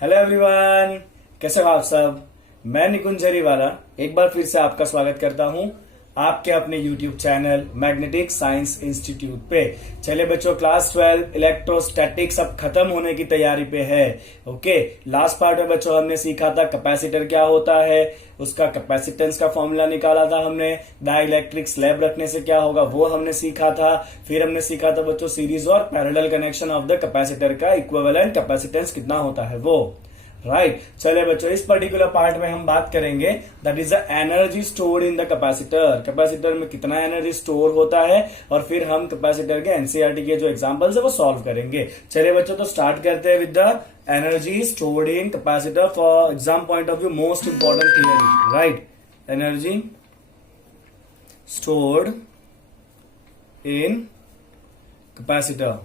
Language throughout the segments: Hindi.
हेलो एवरीवन, कैसे हो आप सब। मैं निकुंज जरीवाला एक बार फिर से आपका स्वागत करता हूं आपके अपने YouTube channel magnetic science institute पे। चलिए बच्चों, क्लास 12 इलेक्ट्रोस्टैटिक्स अब खत्म होने की तैयारी पे है। ओके, लास्ट पार्ट में बच्चों हमने सीखा था कैपेसिटर क्या होता है, उसका कैपेसिटेंस का फॉर्मूला निकाला था हमने, डाइलेक्ट्रिक स्लैब रखने से क्या होगा वो हमने सीखा था। फिर हमने सीखा था बच्चों सीरीज और parallel connection of the capacitor का इक्विवेलेंट कैपेसिटेंस कितना होता है वो। राइट, चलिए बच्चों इस पर्टिकुलर पार्ट में हम बात करेंगे that is the energy stored in the capacitor. Capacitor में कितना एनर्जी स्टोर होता है और फिर हम कैपेसिटर के एनसीईआरटी के जो एग्जांपल्स है वो सॉल्व करेंगे। चलिए बच्चों, तो स्टार्ट करते हैं with the energy stored in capacitor for exam point of view, most important theory. Right, energy stored in capacitor.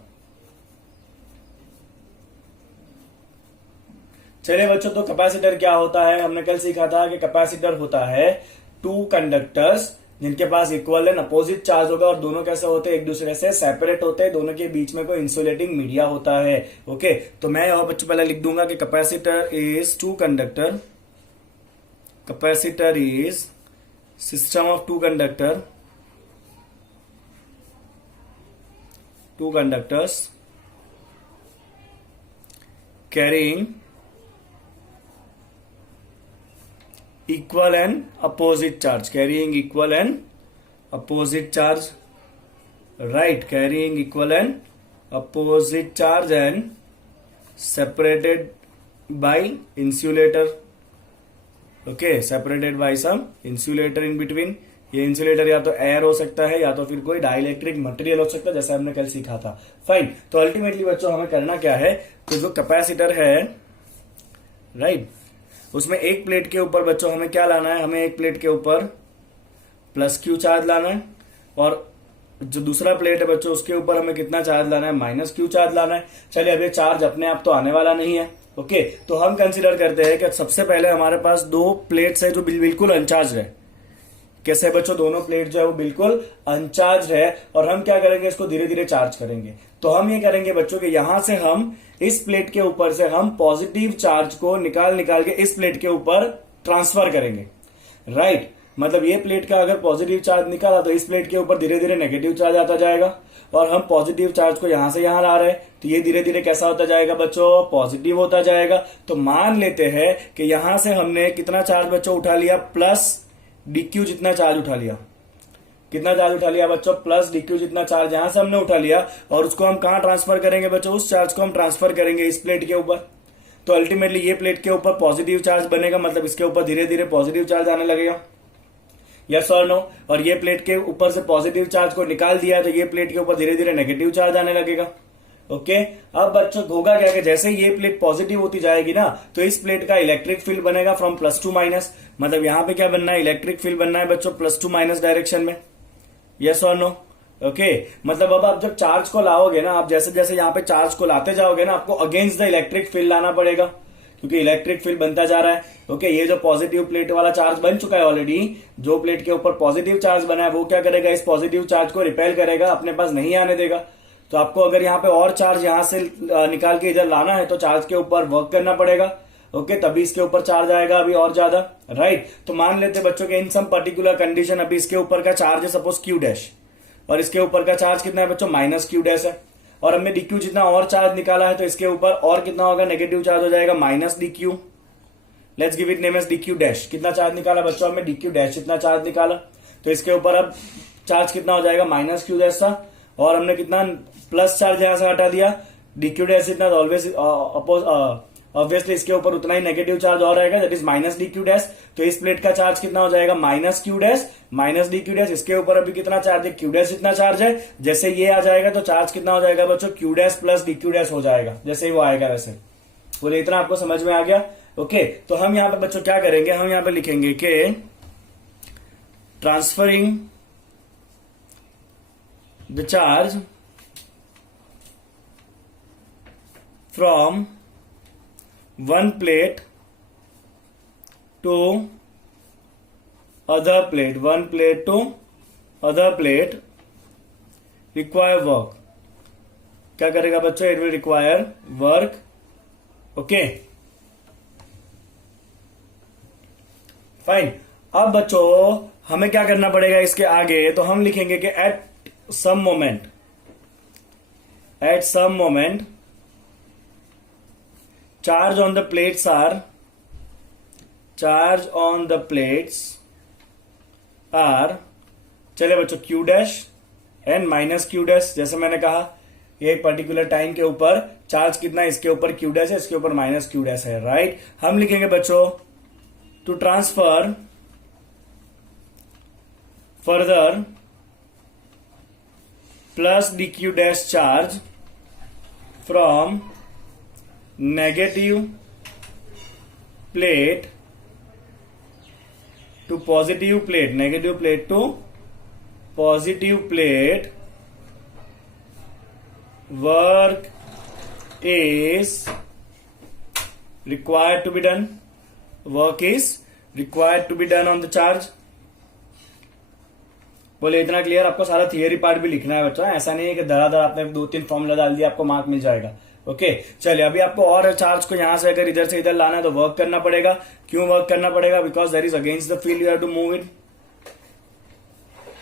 चलिए बच्चों, तो कैपेसिटर क्या होता है हमने कल सीखा था कि कैपेसिटर होता है टू कंडक्टर्स जिनके पास इक्वल एंड अपोजिट चार्ज होगा और दोनों कैसे होते हैं, एक दूसरे से सेपरेट होते हैं, दोनों के बीच में कोई इंसुलेटिंग मीडिया होता है। ओके, तो मैं और बच्चों पहले लिख दूंगा कि capacitor is two conductor, capacitor is system of two conductor, two conductors carrying equal and opposite charge, carrying equal and opposite charge. Right, carrying equal and opposite charge and separated by insulator. Okay, separated by some insulator in between. ये इंसुलेटर या तो एयर हो सकता है या तो फिर कोई डाइलेक्ट्रिक मटेरियल हो सकता है, जैसे हमने कल सीखा था। फाइन, तो अल्टीमेटली बच्चों हमें करना क्या है, तो जो कैपेसिटर है राइट, उसमें एक प्लेट के ऊपर बच्चों हमें क्या लाना है, हमें एक प्लेट के ऊपर प्लस क्यू चार्ज लाना है और जो दूसरा प्लेट है बच्चों उसके ऊपर हमें कितना चार्ज लाना है, माइनस क्यू चार्ज लाना है। चलिए, अब ये चार्ज अपने आप तो आने वाला नहीं है। ओके, तो हम कंसीडर करते हैं कि सबसे पहले हमारे पास दो प्लेट्स है जो बिल्कुल अनचार्ज है। कैसे बच्चों, दोनों प्लेट जो है वो बिल्कुल अनचार्ज है और हम क्या करेंगे, इसको धीरे धीरे चार्ज करेंगे। तो हम ये करेंगे बच्चों कि यहां से हम इस प्लेट के ऊपर से हम पॉजिटिव चार्ज को निकाल के इस प्लेट के ऊपर ट्रांसफर करेंगे। राइट, मतलब ये प्लेट का अगर पॉजिटिव चार्ज निकाला तो इस प्लेट के ऊपर धीरे धीरे नेगेटिव चार्ज आता जाएगा और हम पॉजिटिव चार्ज को यहां से यहां ला रहे हैं तो ये धीरे धीरे कैसा होता जाएगा बच्चों, पॉजिटिव होता जाएगा। तो मान लेते हैं कि यहां से हमने कितना चार्ज बच्चों उठा लिया, प्लस डीक्यू जितना चार्ज उठा लिया। कितना चार्ज उठा लिया बच्चों, प्लस डीक्यू जितना चार्ज यहां से हमने उठा लिया और उसको हम कहां ट्रांसफर करेंगे बच्चों, उस चार्ज को हम ट्रांसफर करेंगे इस प्लेट के ऊपर। तो अल्टीमेटली ये प्लेट के ऊपर पॉजिटिव चार्ज बनेगा, मतलब इसके ऊपर धीरे धीरे पॉजिटिव चार्ज आने लगेगा। यस और नो, और ये प्लेट के ऊपर से पॉजिटिव चार्ज को निकाल दिया तो ये प्लेट के ऊपर धीरे धीरे नेगेटिव चार्ज आने लगेगा। ओके, अब बच्चों होगा क्या कि जैसे ये प्लेट पॉजिटिव होती जाएगी ना तो इस प्लेट का इलेक्ट्रिक फील्ड बनेगा फ्रॉम प्लस टू माइनस, मतलब यहां पे क्या बनना है, इलेक्ट्रिक फील्ड बनना है बच्चों प्लस टू माइनस डायरेक्शन में। यस और नो, ओके, मतलब अब आप जब चार्ज को लाओगे ना, आप जैसे जैसे यहाँ पे चार्ज को लाते जाओगे ना, आपको अगेंस्ट द इलेक्ट्रिक फील्ड लाना पड़ेगा क्योंकि इलेक्ट्रिक फील्ड बनता जा रहा है। ओके, ये जो पॉजिटिव प्लेट वाला चार्ज बन चुका है ऑलरेडी, जो प्लेट के ऊपर पॉजिटिव चार्ज बना है वो क्या करेगा, इस पॉजिटिव चार्ज को रिपेल करेगा, अपने पास नहीं आने देगा। तो आपको अगर यहाँ पे और चार्ज यहां से निकाल के इधर लाना है तो चार्ज के ऊपर वर्क करना पड़ेगा। ओके, तभी इसके ऊपर चार्ज आएगा अभी और ज्यादा। राइट, तो मान लेते बच्चों के इन सम पर्टिकुलर कंडीशन अभी इसके ऊपर का चार्ज है सपोज क्यू डैश और इसके ऊपर का चार्ज कितना है बच्चों, माइनस क्यू डैश है और हमने डीक्यू जितना और चार्ज निकाला है तो इसके ऊपर और कितना होगा, नेगेटिव चार्ज हो जाएगा, minus dQ. Let's give it name as dQ dash. कितना चार्ज निकाला बच्चों हमने, डीक्यू डैश जितना चार्ज निकाला तो इसके ऊपर अब चार्ज कितना हो जाएगा, माइनस क्यू डैश था और हमने कितना प्लस चार्ज यहां से हटा दिया, डीक्यू डैश इतना ऑलवेज ऑब्वियसली इसके ऊपर उतना ही नेगेटिव चार्ज और रहेगा, that is minus D Q dash. तो इस प्लेट का चार्ज कितना हो जाएगा, minus Q dash minus D Q dash. इसके ऊपर अभी कितना चार्ज है, क्यू डैश इतना चार्ज है। जैसे ये आ जाएगा तो चार्ज कितना हो जाएगा बच्चों, Q dash plus D Q dash हो जाएगा, जैसे ही वो आएगा वैसे। बोले इतना आपको समझ में आ गया। ओके, तो हम यहाँ पे बच्चों क्या करेंगे, हम यहाँ पे लिखेंगे कि transferring the charge from one plate to other plate, one plate to other plate require work। क्या करेगा बच्चों, it will require work. Okay, fine. अब बच्चों हमें क्या करना पड़ेगा इसके आगे, तो हम लिखेंगे कि at some moment charge on the plates are चले बच्चों Q dash and minus Q dash. जैसे मैंने कहा एक पर्टिकुलर टाइम के ऊपर चार्ज कितना है, इसके ऊपर क्यू डैश है, इसके ऊपर माइनस क्यू डैश है, राइट। हम लिखेंगे बच्चों to transfer further plus D Q dash charge from negative plate to positive plate, negative plate to positive plate, work is required to be done, work is required to be done on the charge। बोले इतना क्लियर? आपको सारा थियरी पार्ट भी लिखना है बच्चों, ऐसा नहीं है कि धड़ाधड़ आपने 2-3 फॉर्मूला डाल दिया आपको मार्क मिल जाएगा। ओके चलिए, अभी आपको और चार्ज को यहां से अगर इधर से इधर लाना है तो वर्क करना पड़ेगा। क्यों वर्क करना पड़ेगा? Because there is against the field, you have to move it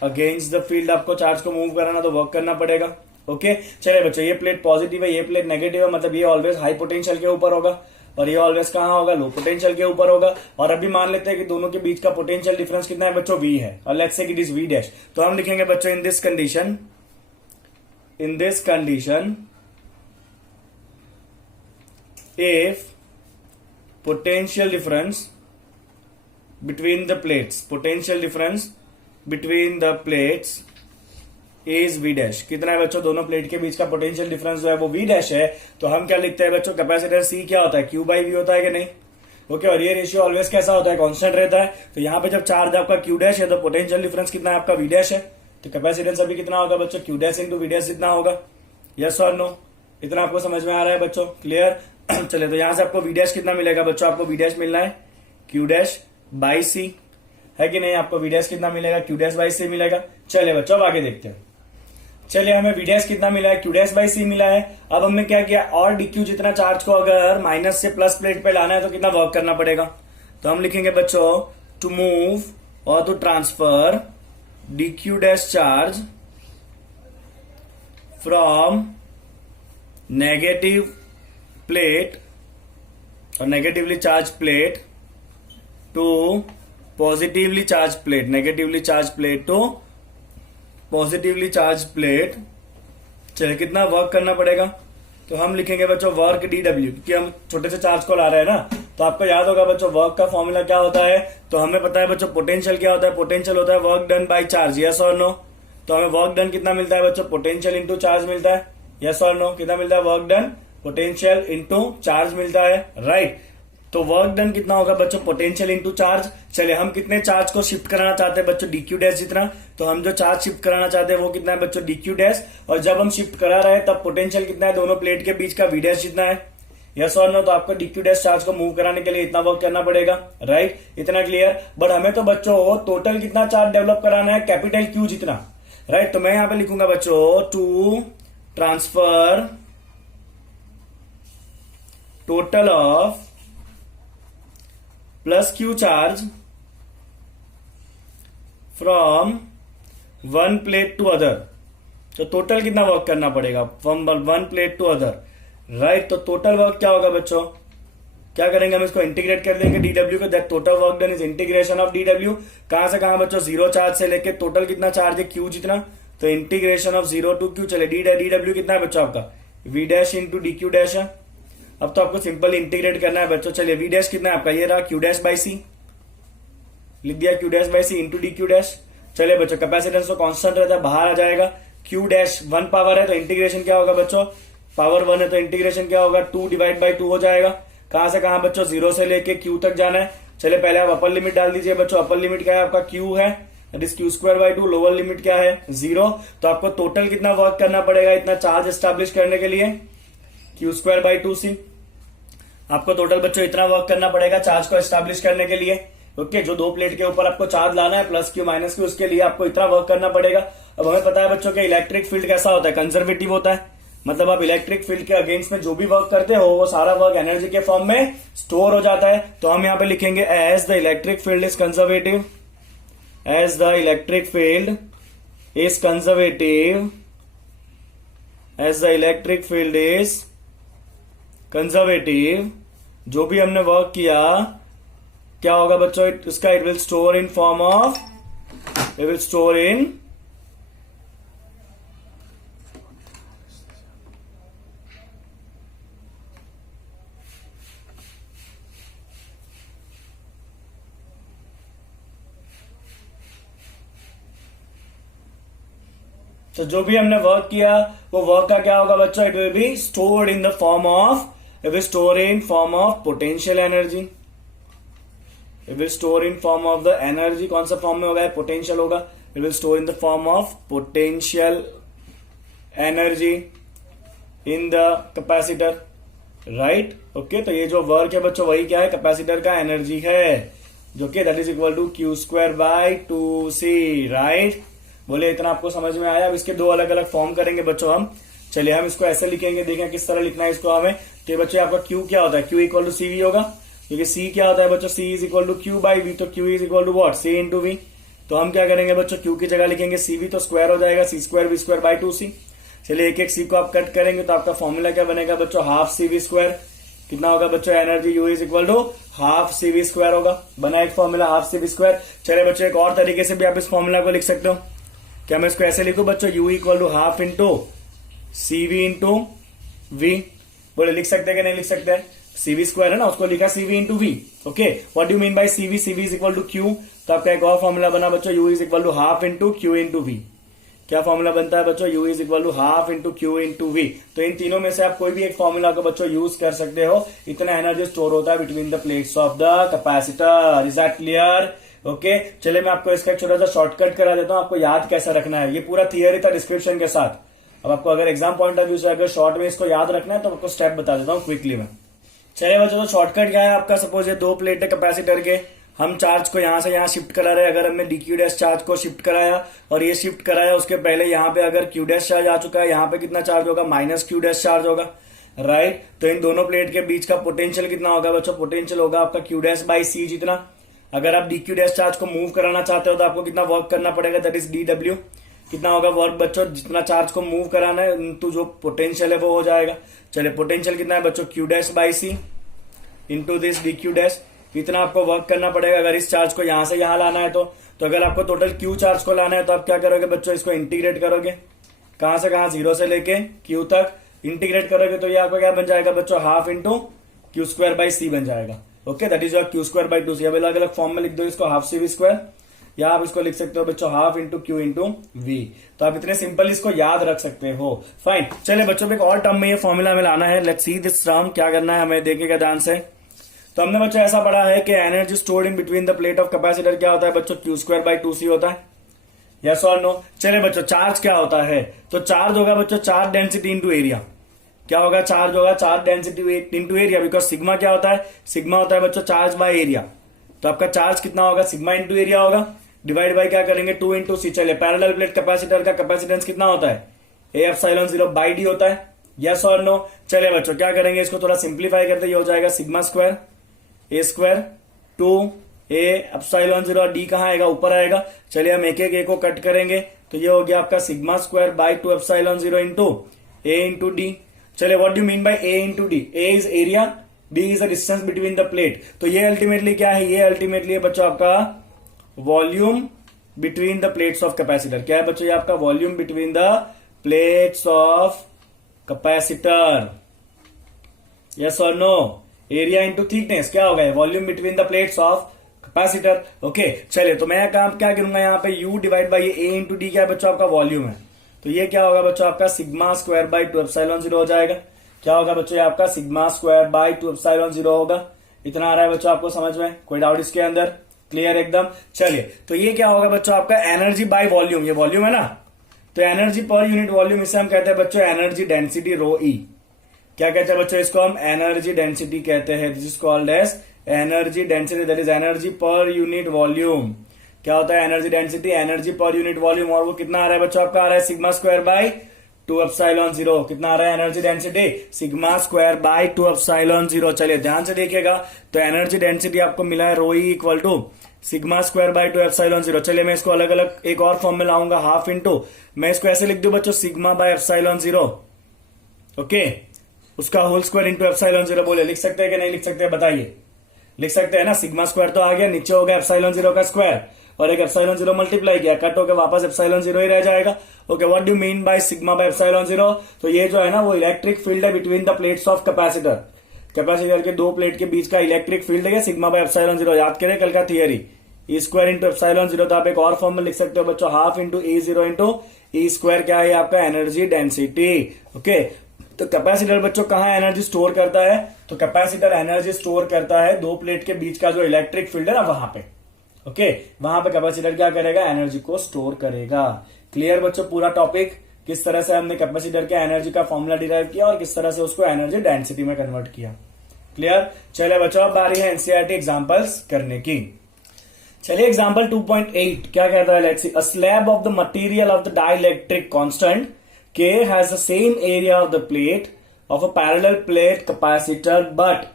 against the field. आपको चार्ज को मूव कराना तो वर्क करना पड़ेगा। ओके चलिए बच्चों, ये प्लेट पॉजिटिव है, ये प्लेट नेगेटिव है, मतलब ये ऑलवेज हाई पोटेंशियल के ऊपर होगा और ये ऑलवेज कहां होगा? लो पोटेंशियल के ऊपर होगा। और अभी मान लेते हैं कि दोनों के बीच का पोटेंशियल डिफरेंस कितना है बच्चों? V है, और let's say it is V dash. तो हम लिखेंगे बच्चों in this condition if potential difference between the plates is V dash. कितना है बच्चों? दोनों प्लेट के बीच का पोटेंशियल डिफरेंस जो है वो V डैश है। तो हम क्या लिखते हैं बच्चों? कैपेसिटेंस C क्या होता है? Q बाई V होता है कि नहीं? ओके और ये रेशियो ऑलवेज कैसा होता है? कांस्टेंट रहता है। तो यहाँ पे जब चार्ज आपका Q डैश है तो पोटेंशियल डिफरेंस कितना है आपका? V डैश है। तो कैपेसिटेंस अभी कितना होगा बच्चों? Q dash into V dash जितना होगा। यस और नो? इतना आपको समझ में आ रहा है बच्चों? क्लियर? चलिए, तो यहां से आपको V डैश कितना मिलेगा बच्चों? आपको V डैश मिलना है Q डैश बाई C, है कि नहीं? आपको V डैश कितना मिलेगा? Q डैश बाई C मिलेगा। चलिए बच्चों अब आगे देखते हैं। चलिए, हमें V डैश कितना मिला है? Q डैश बाई C मिला है। अब हमने क्या किया? और DQ जितना चार्ज को अगर माइनस से प्लस प्लेट पे लाना है तो कितना वर्क करना पड़ेगा? तो हम लिखेंगे बच्चों टू मूव और to transfer DQ dash charge from negative plate और negatively charged plate to positively charged plate, negatively charged plate to positively charged plate. चलिए, कितना वर्क करना पड़ेगा? तो हम लिखेंगे बच्चों वर्क DW, क्योंकि हम छोटे से चार्ज को ला रहे हैं ना। तो आपको याद होगा बच्चों वर्क का फॉर्मूला क्या होता है? तो हमें पता है बच्चों पोटेंशियल क्या होता है? पोटेंशियल होता है work done by charge. Yes और नो? तो हमें वर्क डन कितना मिलता है बच्चों? पोटेंशियल इंटू चार्ज मिलता है। यस और नो? कितना मिलता है? Work done potential into charge मिलता है, राइट। तो वर्क डन कितना होगा बच्चों? Potential into charge. चलिए, हम कितने चार्ज को शिफ्ट कराना चाहते हैं बच्चों? DQ डैश जितना। तो हम जो चार्ज शिफ्ट कराना चाहते हैं वो कितना है बच्चों? DQ dash. और जब हम शिफ्ट करा रहे हैं तब पोटेंशियल कितना है दोनों प्लेट के बीच का? V डैश जितना है। यस और नो? तो आपको DQ डैश चार्ज को मूव कराने के लिए इतना वर्क करना पड़ेगा, राइट। इतना क्लियर? बट हमें तो बच्चों टोटल कितना चार्ज डेवलप कराना है? कैपिटल Q जितना, राइट। तो मैं यहां पर लिखूंगा बच्चों to transfer total of plus Q charge from one plate to other. तो टोटल कितना वर्क करना पड़ेगा? From one plate to other, right. तो टोटल वर्क क्या होगा बच्चों? क्या करेंगे? हम इसको इंटीग्रेट कर देंगे DW को। That total work done is integration of DW। कहां से कहां बच्चों? जीरो चार्ज से लेके टोटल कितना चार्ज है? Q जितना। तो इंटीग्रेशन ऑफ 0 टू Q। चले, DW कितना है बच्चों आपका? V dash into DQ dash है। अब तो आपको सिंपल इंटीग्रेट करना है बच्चों। चलिए, V डैश कितना है आपका? ये रहा Q डैश बाई C, लिख दिया Q dash by C into DQ dash. चलिए बच्चों, कैपेसिटेंस तो कांस्टेंट रहता है, बाहर आ जाएगा। Q डैश 1 पावर है तो इंटीग्रेशन क्या होगा बच्चों? पावर 1 है तो इंटीग्रेशन क्या होगा? 2 डिवाइड बाई 2 हो जाएगा। कहां से कहां बच्चों? 0 से लेके Q तक जाना है। चलिए, पहले आप अपर लिमिट डाल दीजिए बच्चों। अपर लिमिट क्या है आपका? Q है, that is Q square by 2। Lower limit क्या है? 0। तो आपको टोटल कितना वर्क करना पड़ेगा इतना चार्ज एस्टैब्लिश करने के लिए? Q square by 2C। आपको टोटल बच्चों इतना वर्क करना पड़ेगा चार्ज को एस्टैब्लिश करने के लिए। ओके, जो दो प्लेट के ऊपर आपको चार्ज लाना है प्लस Q माइनस Q, उसके लिए आपको इतना वर्क करना पड़ेगा। अब हमें पता है बच्चों कि इलेक्ट्रिक फील्ड कैसा होता है? कंजर्वेटिव होता है, मतलब आप इलेक्ट्रिक फील्ड के अगेंस्ट में जो भी वर्क करते हो वो सारा वर्क एनर्जी के फॉर्म में स्टोर हो जाता है। तो हम यहां पे लिखेंगे as the electric field is conservative, as the electric field is conservative, as the electric field is conservative, जो भी हमने वर्क किया क्या होगा बच्चों, इसका it will store in form of, it will store in तो जो भी हमने वर्क किया वो वर्क का क्या होगा बच्चों, it will be stored in the form of, it will store in form of potential energy, it will store in form of the energy. कौन सा फॉर्म में होगा, पोटेंशियल होगा, it will store in the form of potential energy in the capacitor, right. Okay, तो ये जो वर्क है बच्चों वही क्या है, कैपेसिटर का एनर्जी है, जो कि that is equal to Q square by 2c, right. बोले इतना आपको समझ में आया। अब इसके दो अलग अलग फॉर्म करेंगे बच्चों हम। चलिए हम इसको ऐसे लिखेंगे, देखें किस तरह लिखना है इसको हमें। तो बच्चों आपका क्यू क्या होता है, Q equal to C V होगा, क्योंकि सी क्या होता है बच्चों, C is equal to Q by V, तो Q is equal to what, C into V. तो हम क्या करेंगे बच्चों, क्यू की जगह लिखेंगे सी वी, तो स्क्वायर हो जाएगा C square V square by 2c। चलिए एक एक सी को आप कट करेंगे तो आपका फॉर्मूला क्या बनेगा बच्चों, हाफ सी वी स्क्वायर। कितना होगा बच्चों, energy U is equal to half C V square होगा। बना एक formula half C V square. चलिए बच्चों एक और तरीके से भी आप इस फॉर्मूला को लिख सकते हो। क्या मैं इसको ऐसे लिखूं बच्चों, u equal to half into C V into V. बोले लिख सकते हैं कि नहीं लिख सकते हैं, सीवी स्क्वायर है ना, उसको लिखा CV into V. Okay, what do mean by CV, CV is equal to Q. तो आपका एक और फॉर्मूला बना बच्चों, u is equal to half into Q into V. क्या फॉर्मूला बनता है बच्चों, u is equal to half into Q into V. तो इन तीनों में से आप कोई भी एक फॉर्मूला को बच्चों यूज कर सकते हो। इतना एनर्जी स्टोर होता है between the plates of the capacitor. Is that clear? Okay, चलिए मैं आपको इसका एक छोटा सा शॉर्टकट करा देता हूं, आपको याद कैसे रखना है। ये पूरा थियरी था डिस्क्रिप्शन के साथ। अब आपको अगर एग्जाम पॉइंट ऑफ व्यू से अगर शॉर्ट में इसको याद रखना है तो आपको स्टेप बता देता हूं क्विकली में। चलिए बच्चों, तो शॉर्टकट क्या है आपका, सपोज ये दो प्लेट है कैपेसिटर के, हम चार्ज को यहां से यहां शिफ्ट करा रहे हैं। अगर हमने डीक्यू डैश चार्ज को शिफ्ट कराया और ये शिफ्ट कराया, उसके पहले यहाँ पे अगर क्यू डैश चार्ज आ चुका है, यहाँ पे कितना चार्ज होगा, माइनस क्यू डैश चार्ज होगा, राइट। तो इन दोनों प्लेट के बीच का पोटेंशियल कितना होगा बच्चों, पोटेंशियल होगा आपका क्यू डैश बाई सी जितना। अगर आप डीक्यू डैश चार्ज को मूव कराना चाहते हो तो आपको कितना वर्क करना पड़ेगा, दैट इज डी डब्ल्यू। कितना होगा वर्क बच्चों, जितना चार्ज को मूव कराना है तो जो पोटेंशियल है वो हो जाएगा। चलिए पोटेंशियल कितना है बच्चों, Q dash by C into this D Q dash. इतना आपको वर्क करना पड़ेगा अगर इस चार्ज को यहां से यहां लाना है तो। अगर आपको टोटल क्यू चार्ज को लाना है तो आप क्या करोगे बच्चों, इसको इंटीग्रेट करोगे, कहां से कहां, जीरो से लेके क्यू तक इंटीग्रेट करोगे तो ये आपका क्या बन जाएगा बच्चों, half into Q square by C बन जाएगा। Okay, that is your Q square by 2c। अब अलग अलग फॉर्म में लिख दो इसको, हाफ सी वी स्क्वायर, या आप इसको लिख सकते हो बच्चों half into Q into V. तो आप इतने सिंपल इसको याद रख सकते हो। फाइन, चलिए बच्चों एक और टर्म में ये फॉर्मूला हमें लाना है। लेट्स सी दिस टर्म, क्या करना है हमें, देखिएगा ध्यान से। तो हमने बच्चों ऐसा पढ़ा है कि energy stored in between the plate of capacitor क्या होता है बच्चों, क्यू स्क्वायर बाई 2c होता है, यस और नो। चलिए बच्चों चार्ज क्या होता है, तो चार्ज होगा बच्चों चार्ज डेंसिटी इंटू एरिया। क्या होगा, चार्ज होगा charge density into area, because sigma क्या होता है, सिग्मा होता है बच्चों चार्ज बाय एरिया। तो आपका चार्ज कितना होगा, सिग्मा इंटू एरिया होगा, डिवाइड बाय क्या करेंगे, 2 इंटू सी। चलिए पैरेलल प्लेट कैपेसिटर का कैपेसिटेंस कितना होता है, ए एप्सिलॉन 0 बाई डी होता है, यस और नो। चलिए बच्चों क्या करेंगे, इसको थोड़ा सिंप्लीफाई करते ये हो जाएगा sigma square A square 2 A epsilon 0, D कहां आएगा, ऊपर आएगा। चलिए हम एक एक ए को कट करेंगे तो ये हो गया आपका sigma square by 2 epsilon 0 into A into D. चलिए what do mean by A into D, A is area, D is the distance between the plate. तो ये अल्टीमेटली क्या है, ये अल्टीमेटली है बच्चों आपका volume between the plates of capacitor. क्या है बच्चों, ये आपका volume between the plates of capacitor, yes और नो। एरिया इंटू थिकनेस क्या होगा, volume between the plates of capacitor. Okay, चलिए तो मैं काम क्या करूंगा यहाँ पे, u divide by A into D क्या है बच्चों आपका वॉल्यूम है। तो ये क्या होगा बच्चों आपका सिग्मा स्क्वायर बाई 2 एप्सिलॉन 0 हो जाएगा। क्या होगा बच्चों, ये आपका सिग्मा स्क्वायर बाई 2 एप्सिलॉन 0 होगा। इतना आ रहा है बच्चों आपको समझ में, कोई डाउट इसके अंदर, क्लियर एकदम। चलिए तो ये क्या होगा बच्चों आपका एनर्जी बाय वॉल्यूम, ये वॉल्यूम है ना, तो एनर्जी पर यूनिट वॉल्यूम, इसे हम कहते हैं बच्चों एनर्जी डेंसिटी रो ई। क्या कहते हैं बच्चों इसको, हम एनर्जी डेंसिटी कहते हैं, this is called as energy density, that is energy per unit volume. क्या होता है energy density, energy per unit volume, और वो कितना आ रहा है बच्चों आपका, आ रहा है sigma square by two epsilon zero. कितना आ रहा है energy density? Sigma square by two epsilon zero. चलिए ध्यान से देखिएगा, तो एनर्जी डेंसिटी आपको मिला है rho E equal to sigma square by two epsilon zero. चलिए मैं इसको अलग अलग एक और फॉर्म में लाऊंगा, हाफ इंटू, मैं इसको ऐसे लिख दूं बच्चों, sigma by epsilon zero, okay, उसका whole square into epsilon zero. बोले लिख सकते हैं कि नहीं लिख सकते हैं, बताइए। लिख सकते हैं ना, सिग्मा स्क्वायर तो आ गया, नीचे हो गया एप्सिलॉन जीरो का स्क्वायर, और एक एप्सिलॉन जीरो मल्टीप्लाई किया, कट होकर वापस एप्सिलॉन जीरो ही रह जाएगा। Okay, what do mean by sigma by epsilon zero? तो ये जो है ना वो इलेक्ट्रिक फील्ड है between the plates of capacitor. Capacitor के दो प्लेट के बीच का इलेक्ट्रिक फील्ड है सिग्मा बाय एप्सिलॉन जीरो। याद करें कल का theory, E square into epsilon zero. तो आप एक और फॉर्म में लिख सकते हो बच्चों, half into E zero into E square, क्या है आपका एनर्जी डेंसिटी। ओके, तो कैपेसिटर बच्चों कहाँ एनर्जी स्टोर करता है? तो कैपेसिटर एनर्जी स्टोर करता है दो प्लेट के बीच का जो इलेक्ट्रिक फील्ड है ना वहां पे। ओके, वहां पे कैपेसिटर क्या करेगा? एनर्जी को स्टोर करेगा। क्लियर बच्चों पूरा टॉपिक, किस तरह से हमने कैपेसिटर के एनर्जी का फॉर्मूला डिराइव किया और किस तरह से उसको एनर्जी डेंसिटी में कन्वर्ट किया। क्लियर? चलिए बच्चों अब बारी है एनसीईआरटी एग्जांपल्स करने की। चलिए एग्जांपल 2.8 क्या कहता है? Let's see, a slab of the material of the dielectric constant K has the same area of the plate of a parallel plate capacitor but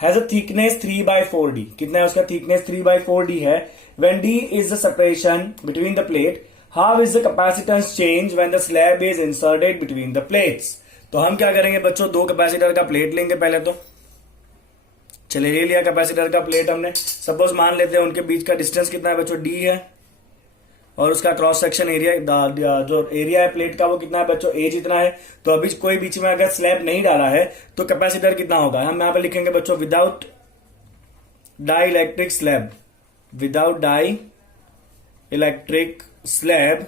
has a thickness 3/4D. कितना है उसका thickness? 3/4D है। When D is the separation between the plate, how is the capacitance change when the slab is inserted between the plates? तो हम क्या करेंगे बच्चों, दो कैपेसिटर का प्लेट लेंगे पहले तो। चलिए ले लिया कैपेसिटर का प्लेट हमने। सपोज मान लेते हैं उनके बीच का डिस्टेंस कितना है बच्चों? D है, और उसका क्रॉस सेक्शन एरिया, जो एरिया है प्लेट का वो कितना है बच्चों? ए जितना है। तो अभी कोई बीच में अगर स्लैब नहीं डाला है तो कैपेसिटर कितना होगा? हम यहां पे लिखेंगे बच्चों, without dielectric slab, without dielectric slab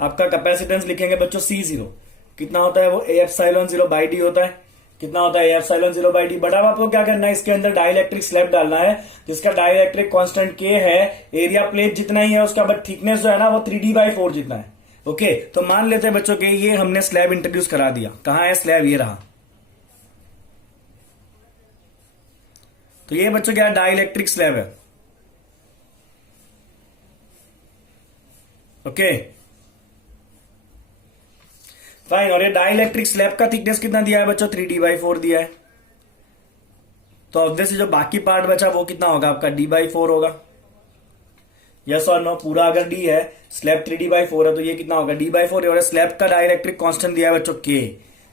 आपका कैपेसिटेंस लिखेंगे बच्चों C0। कितना होता है वो? A epsilon zero by D होता है। कितना होता है? Epsilon zero by D. But अब आपको क्या करना है, इसके अंदर डाइलेक्ट्रिक स्लैब डालना है जिसका डाइलेक्ट्रिक कांस्टेंट के है, एरिया प्लेट जितना ही है उसका, बट थिकनेस जो है ना वो 3D/4 जितना है। ओके, तो मान लेते हैं बच्चों के ये हमने स्लैब इंट्रोड्यूस करा दिया। कहां है स्लैब? ये रहा। तो ये बच्चों क्या डाइलेक्ट्रिक स्लैब है। ओके फाइन, और ये डाइलेक्ट्रिक स्लैब का थिकनेस कितना दिया है बच्चों? 3D/4 दिया है। तो ऑब्वियसली जो बाकी पार्ट बचा वो कितना होगा आपका? D/4 होगा। यस और नो? पूरा अगर D है, स्लैब 3D/4 है, तो ये कितना होगा? D/4। और स्लैब का डाइलेक्ट्रिक कांस्टेंट दिया है बच्चों K।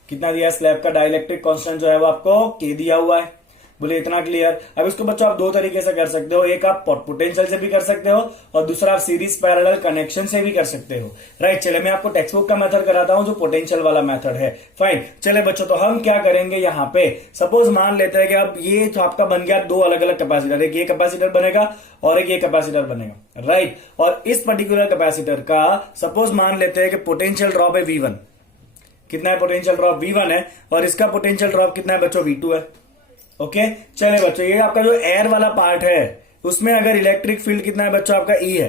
कितना दिया है स्लैब का डाइलेक्ट्रिक कांस्टेंट जो है वो आपको K दिया हुआ है। बोले इतना क्लियर? अब इसको बच्चों आप दो तरीके से कर सकते हो, एक आप पोटेंशियल से भी कर सकते हो और दूसरा आप सीरीज पैरेलल कनेक्शन से भी कर सकते हो। राइट, चले मैं आपको टेक्स्ट बुक का मेथड कराता हूं जो पोटेंशियल वाला मेथड है। फाइन, चले बच्चों तो हम क्या करेंगे यहाँ पे, सपोज मान लेते हैं कि अब ये तो आपका बन गया दो अलग अलग कैपेसिटर, एक ये कैपेसिटर बनेगा और एक ये कैपेसिटर बनेगा। राइट, और इस पर्टिकुलर कैपेसिटर का सपोज मान लेते हैं कि पोटेंशियल ड्रॉप है V1। कितना है पोटेंशियल ड्रॉप? V1 है, और इसका पोटेंशियल ड्रॉप कितना है बच्चों? V2 है। ओके, चले बच्चों ये आपका जो एयर वाला पार्ट है उसमें अगर इलेक्ट्रिक फील्ड कितना है बच्चों? आपका E है।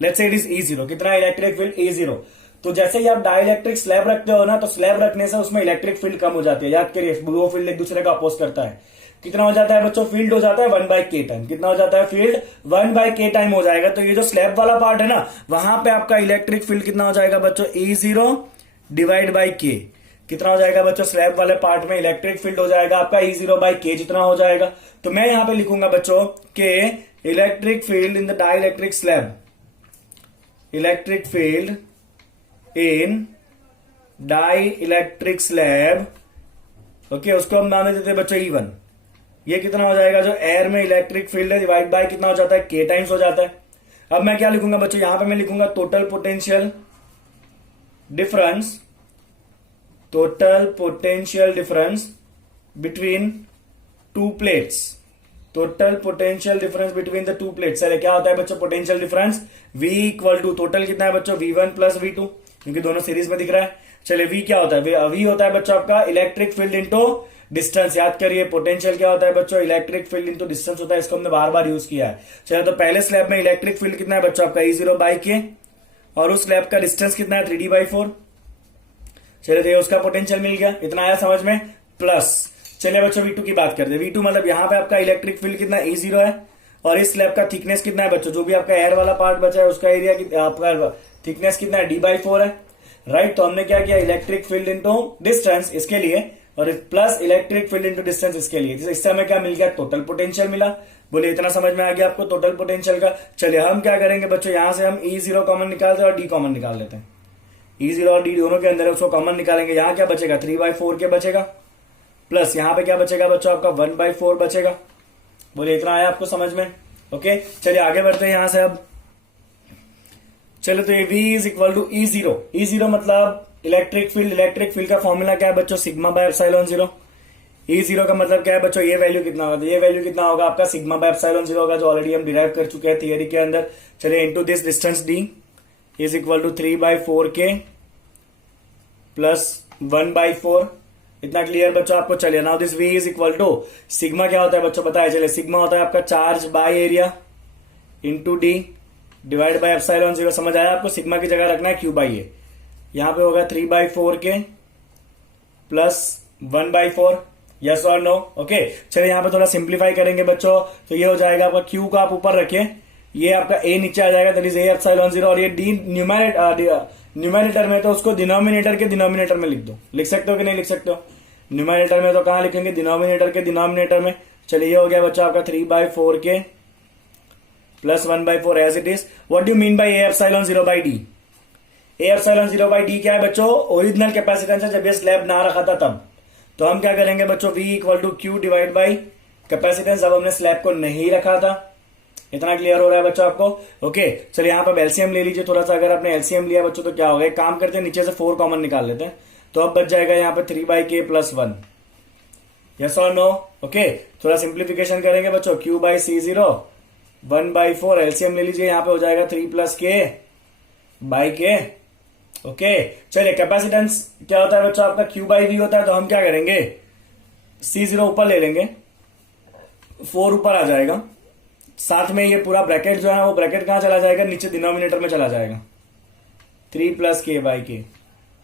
Let's say it is E0। कितना है इलेक्ट्रिक फील्ड? E0। तो जैसे ही आप डाइलेक्ट्रिक स्लैब रखते हो ना, तो स्लैब रखने से उसमें इलेक्ट्रिक फील्ड कम हो जाती है। याद करिए, वो फील्ड एक दूसरे का अपोज करता है। कितना हो जाता है बच्चों? फील्ड हो जाता है 1/k टाइम। कितना हो जाता है? फील्ड 1/k टाइम हो जाएगा। तो ये जो स्लैब वाला पार्ट है ना, वहां पे आपका इलेक्ट्रिक फील्ड कितना हो जाएगा बच्चों? E0 divide by K। कितना हो जाएगा बच्चों? स्लैब वाले पार्ट में इलेक्ट्रिक फील्ड हो जाएगा आपका E0/K जितना हो जाएगा। तो मैं यहां पे लिखूंगा बच्चों कि electric field in the dielectric slab, electric field in dielectric slab, okay, उसको हम नाम देते हैं बच्चों E1। ये कितना हो जाएगा? जो एयर में इलेक्ट्रिक फील्ड है डिवाइड बाय कितना हो जाता है? K टाइम्स हो जाता है। अब मैं क्या लिखूंगा बच्चों? यहां पे मैं लिखूंगा total potential difference, total potential difference between two plates, total potential difference between the two plates. चले क्या होता है बच्चों potential difference? V equal to total कितना है बच्चों? V1 प्लस V2, क्योंकि दोनों सीरीज में दिख रहा है। चले V क्या होता है? V होता है बच्चों आपका इलेक्ट्रिक फील्ड इंटू डिस्टेंस। याद करिए, पोटेंशियल क्या होता है बच्चों? इलेक्ट्रिक फील्ड इंटू डिस्टेंस होता है। इसको हमने बार बार यूज किया है। चलो तो पहले स्लैब में इलेक्ट्रिक फील्ड कितना है बच्चों? आपका E0/K, और उस स्लैब का डिस्टेंस कितना है? 3D/4। चलिए देखिए उसका पोटेंशियल मिल गया। इतना आया समझ में? प्लस चलिए बच्चों V2 की बात करते हैं। V2 मतलब यहां पे आपका इलेक्ट्रिक फील्ड कितना? E0 है, और इस स्लैब का थिकनेस कितना है बच्चों? जो भी आपका एयर वाला पार्ट बचा है उसका एरिया आपका थिकनेस कितना है? D/4 है। राइट। तो हमने क्या किया, इलेक्ट्रिक फील्ड इंटू डिस्टेंस इसके लिए और plus electric field into distance इसके लिए, इससे हमें क्या मिल गया, टोटल पोटेंशियल मिला। बोले इतना समझ में आ गया आपको टोटल पोटेंशियल का। चलिए हम क्या करेंगे बच्चों, यहां से हम E0 कॉमन निकालते हैं और D कॉमन निकाल लेते हैं। E0 और D दोनों के अंदर है, उसको कॉमन निकालेंगे। यहां क्या बचेगा, 3/4 के बचेगा, प्लस यहां पे क्या बचेगा बच्चों आपका 1/4 बचेगा। बोले इतना आया आपको समझ में। ओके चलिए आगे बढ़ते हैं यहां से अब। चलो तो ये V is equal to E0। E0 मतलब इलेक्ट्रिक फील्ड का फॉर्मूला क्या है बच्चों, सिग्मा बाय एप्सिलॉन 0। E0 का मतलब क्या है बच्चों, ये वैल्यू कितना होगा, ये वैल्यू कितना होगा आपका सिग्मा बाय एप्सिलॉन 0 होगा, जो ऑलरेडी हम डिराइव कर चुके हैं थियरी के अंदर। चलिए into this distance D is equal to 3/4K plus 1/4। इतना क्लियर बच्चों आपको। चलिए now this V is equal to sigma क्या होता है बच्चों बताया, चलिए सिग्मा होता है आपका charge by area into D divide by epsilon 0। समझ आया आपको, सिग्मा की जगह रखना है Q बाई ए। यहां पे होगा 3/4K प्लस 1/4, यस और नो। ओके चलिए यहां पे थोड़ा सिंप्लीफाई करेंगे बच्चों, तो ये हो जाएगा आपका Q को आप ऊपर रखिए, ये आपका A नीचे आ जाएगा, दैट इज A एप्सिलॉन 0, और ये D न्यूमैरेटर में, तो उसको डिनोमिनेटर के डिनोमिनेटर में लिख दो। लिख सकते हो कि नहीं लिख सकते हो, न्यूमैरेटर में तो कहां लिखेंगे, डिनोमिनेटर के डिनोमिनेटर में। चलिए ये हो गया बच्चा आपका 3/4K plus 1/4 as it is. What do mean by A epsilon 0 by D। A epsilon 0 by D क्या है बच्चों, ओरिजिनल कैपेसिटेंस है जब ये स्लैब ना रखा था तब। तो हम क्या करेंगे बच्चों, V equal to Q divide by capacitance, जब हमने स्लैब को नहीं रखा था। इतना क्लियर हो रहा है बच्चों आपको। ओके चलिए यहां पर एलसीएम ले लीजिए थोड़ा सा। अगर आपने एलसीएम लिया बच्चों तो क्या होगा, एक काम करते हैं नीचे से 4 कॉमन निकाल लेते हैं, तो अब बच जाएगा यहाँ पे 3/K प्लस 1, यस और नो। ओके थोड़ा सिंप्लीफिकेशन करेंगे बच्चों, Q बाई C0 1/4, एलसीएम ले लीजिए, यहाँ पे हो जाएगा 3+K बाई K। ओके चलिए कैपेसिटेंस क्या होता है बच्चों आपका, Q बाई V होता है। तो हम क्या करेंगे, C0 ऊपर ले लेंगे, 4 ऊपर आ जाएगा, साथ में ये पूरा ब्रैकेट जो है वो ब्रैकेट कहां चला जाएगा, नीचे डिनोमिनेटर में चला जाएगा, 3+K बाई K।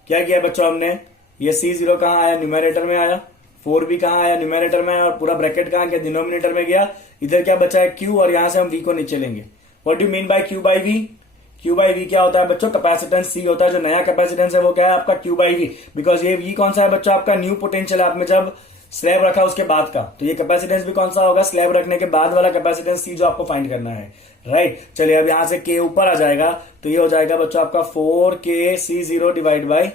क्या किया बच्चों हमने, ये C0 कहां आया, न्यूमैरेटर में आया, 4 भी कहां आया, न्यूमैरेटर में आया, और पूरा ब्रैकेट कहां गया, डिनोमिनेटर में गया। इधर क्या बचा है, Q, और यहां से हम V को नीचे लेंगे। What do mean bye Q by V। Q by V क्या होता है बच्चों, कैपेसिटेंस C होता है, जो नया कैपेसिटेंस है वो क्या है आपका Q बाई V, बिकॉज ये V कौन सा है बच्चों आपका, न्यू पोटेंशियल आपने जब स्लैब रखा उसके बाद का, तो ये कैपेसिटेंस भी कौन सा होगा, स्लैब रखने के बाद वाला कैपेसिटेंस C जो आपको फाइंड करना है, राइट। चलिए अब यहां से K ऊपर आ जाएगा, तो ये हो जाएगा बच्चों आपका 4K C0 divide by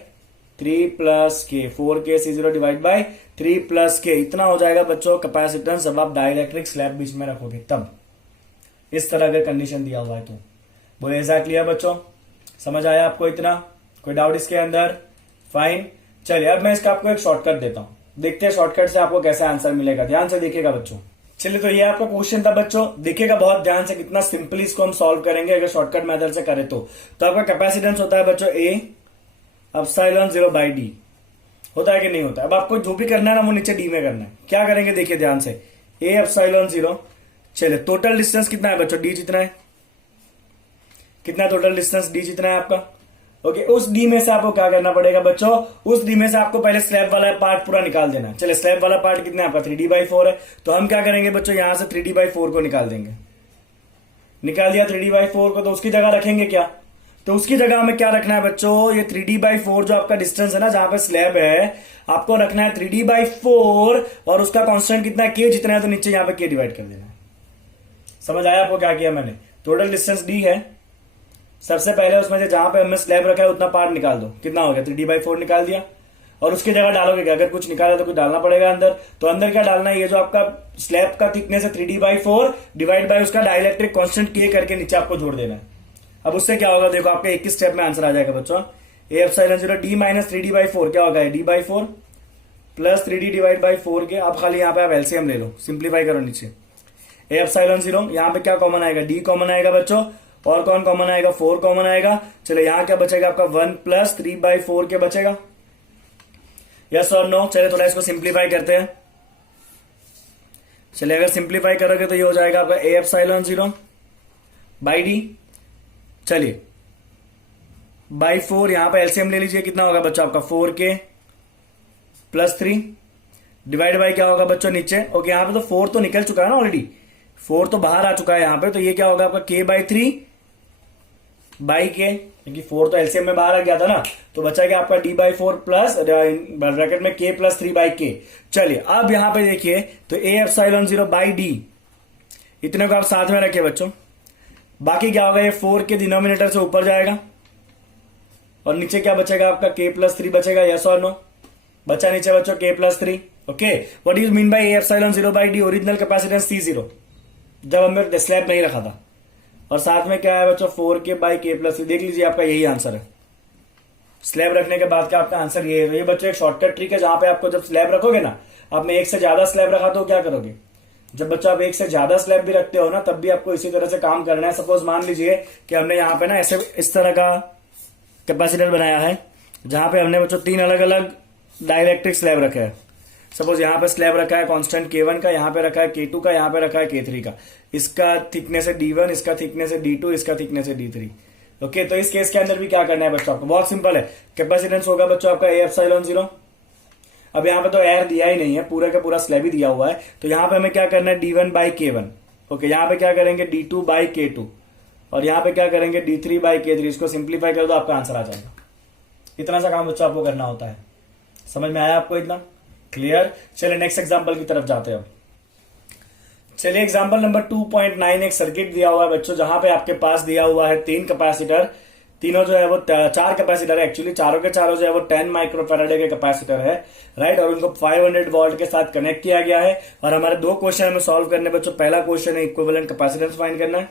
3+K, 4K C0 divide by 3+K। इतना हो जाएगा बच्चों कैपेसिटेंस जब आप डाइलेक्ट्रिक स्लैब बीच में रखोगे तब, इस तरह का कंडीशन दिया हुआ है। तो बोले एग्जैक्टली है बच्चों, समझ आया आपको इतना, कोई डाउट इसके अंदर, फाइन। चलिए अब मैं इसका आपको एक शॉर्टकट देता हूं, देखते हैं शॉर्टकट से आपको कैसा आंसर मिलेगा। ध्यान से देखिएगा बच्चों। चलिए तो ये आपका क्वेश्चन था बच्चों, देखिएगा बहुत ध्यान से कितना सिंपली इसको हम सॉल्व करेंगे अगर शॉर्टकट मेथड से करें तो। आपका कैपेसिटेंस होता है बच्चों A एप्सिलॉन 0 बाई D, होता है कि नहीं होता है। अब आपको जो भी करना है ना वो नीचे D में करना है। क्या करेंगे देखिए ध्यान से, A एप्सिलॉन 0। चलिए टोटल डिस्टेंस कितना है बच्चों, D जितना है, कितना टोटल डिस्टेंस D जितना है आपका। ओके उस D में से आपको क्या करना पड़ेगा बच्चों, उस D में से आपको पहले स्लैब वाला पार्ट पूरा निकाल देना है। चलिए स्लैब वाला पार्ट कितना है आपका, 3D/4 है। तो हम क्या करेंगे बच्चों, यहां से 3D/4 को निकाल देंगे। निकाल दिया 3D/4 को, तो उसकी जगह रखेंगे क्या, तो उसकी जगह हमें क्या रखना है बच्चों, ये 3D/4 जो आपका डिस्टेंस है ना जहां पे स्लैब है, आपको रखना है 3D/4, और उसका कांस्टेंट कितना है, K जितना है, तो नीचे यहां पे K डिवाइड कर देना है। समझ आया आपको क्या किया मैंने, टोटल डिस्टेंस D है, सबसे पहले उसमें से जहां पे हमने स्लैब रखा है उतना पार्ट निकाल दो, कितना हो गया 3D/4 निकाल दिया, और उसकी जगह डालोगे क्या, अगर कुछ निकाला तो कुछ डालना पड़ेगा अंदर। तो अंदर क्या डालना है, ये जो आपका स्लैब का थिकनेस है 3D/4 डिवाइड बाय उसका डाइलेक्ट्रिक कांस्टेंट K करके नीचे आपको जोड़ देना है। अब उससे क्या होगा देखो, आपका एक ही स्टेप में आंसर आ जाएगा बच्चों। A epsilon 0 D minus 3D/4 क्या होगा, D/4 plus 3D divide by 4K। अब खाली यहाँ पे आप एलसीएम ले लो, सिंप्लीफाई करो नीचे। A एप्सिलॉन 0 यहाँ पे क्या कॉमन आएगा, D कॉमन आएगा बच्चों, और कौन कॉमन आएगा, 4 कॉमन आएगा। चलो यहाँ क्या बचेगा आपका 1 प्लस 3/4 बचेगा, यस और नो। चलिए थोड़ा इसको सिंप्लीफाई करते हैं। चलिए अगर सिंप्लीफाई करोगे तो ये हो जाएगा आपका A एप्सिलॉन 0 बाई D। चलिए बाई 4, यहां पे एलसीएम ले लीजिए, कितना होगा बच्चों आपका 4K प्लस 3 डिवाइड बाई क्या होगा बच्चों नीचे। ओके यहां पे तो 4 तो निकल चुका है ना ऑलरेडी, 4 तो बाहर आ चुका है यहां पे, तो ये क्या होगा आपका K बाई 3 बाई K। क्योंकि 4 तो एलसीएम में बाहर आ गया था ना, तो बचा गया आपका d/4 प्लस ब्रैकेट में k प्लस 3/k। चलिए अब यहां पे देखिए, तो a एप्सिलॉन 0 बाई डी, इतने को आप साथ में रखिए बच्चों। बाकी क्या होगा, ये 4 के डिनोमिनेटर से ऊपर जाएगा और नीचे क्या बचेगा आपका k प्लस 3 बचेगा, यस और नो। बचा नीचे बच्चों k plus 3। Okay, what is mean by a epsilon 0 by D, original capacitance C0 जब हमने स्लैब नहीं रखा था, और साथ में क्या है बच्चों 4k बाई k प्लस 3। देख लीजिए आपका यही आंसर है, स्लैब रखने के बाद का आपका आंसर ये है। तो ये बच्चों एक शॉर्टकट ट्रिक है, जहां पे आपको जब स्लैब रखोगे ना, आपने एक से ज्यादा स्लैब रखा तो क्या करोगे, जब बच्चों आप एक से ज्यादा स्लैब भी रखते हो ना, तब भी आपको इसी तरह से काम करना है। सपोज मान लीजिए कि हमने यहाँ पे ना ऐसे इस तरह का कैपेसिटर बनाया है, जहां पे हमने बच्चों 3 अलग अलग डाइलेक्ट्रिक स्लैब रखे हैं। सपोज यहाँ पे स्लैब रखा है कांस्टेंट K1 का, यहाँ पे रखा है K2 का, यहाँ पे रखा है K3 का, इसका थिकनेस है D1, इसका थिकनेस है D2, इसका थिकनेस है D3। ओके, तो इस केस के अंदर भी क्या करना है बच्चों आपको, बहुत सिंपल है। कैपेसिटेंस होगा बच्चों आपका A एप्सिलॉन 0। अब यहाँ पे तो एयर दिया ही नहीं है, पूरा का पूरा स्लैब ही दिया हुआ है, तो यहाँ पे हमें क्या करना है D1 बाई K1। ओके, यहाँ पे क्या करेंगे D2 बाई K2, और यहाँ पे क्या करेंगे D3 बाई K3। इसको सिंप्लीफाई कर दो, आपका आंसर आ जाएगा। इतना सा काम बच्चों आपको करना होता है। समझ में आया आपको इतना? क्लियर। चलिए नेक्स्ट एग्जांपल की तरफ जाते हैं। चलिए एग्जांपल नंबर 2.9, एक सर्किट दिया हुआ है बच्चों, जहां पे आपके पास दिया हुआ है 3 कैपेसिटर, तीनों जो है वो 4 कैपेसिटर है एक्चुअली, चारों के चारों जो है वो 10 माइक्रोफैराडे के कैपेसिटर है, राइट। और उनको 500 वोल्ट के साथ कनेक्ट किया गया है। और हमारे 2 क्वेश्चन हमें सॉल्व करने बच्चों। पहला क्वेश्चन है इक्विवेलेंट कैपेसिटेंस फाइंड करना है।